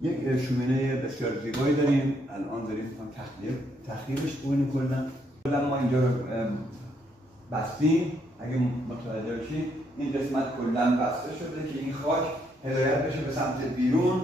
یک شومینه بسیار زیبایی داریم. الان داریم تخلیهش کنیم. کلا ما اینجا رو بستیم. اگه متوجه بشید این قسمت کلا بسته شده که این خاک هدایت بشه به سمت بیرون.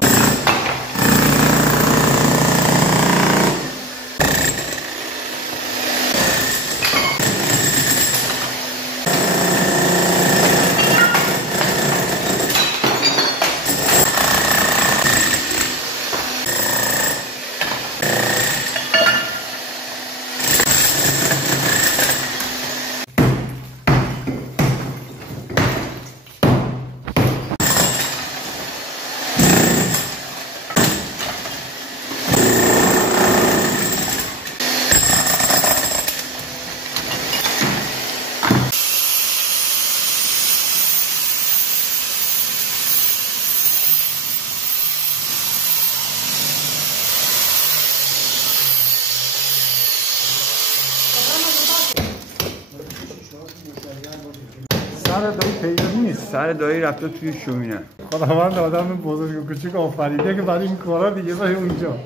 سر دایی پیدا نیست. سر دایی رفته توی شومینه. خداوند آدم بزرگ و کوچیک آفریده که برای این کارا دیگه بره اونجا.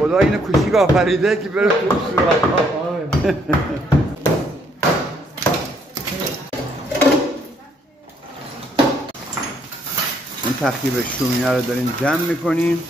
خدا اینو کوچیک آفریده که بره تو سوراخ‌ها. این تخریب شومینه رو داریم جمع میکنیم.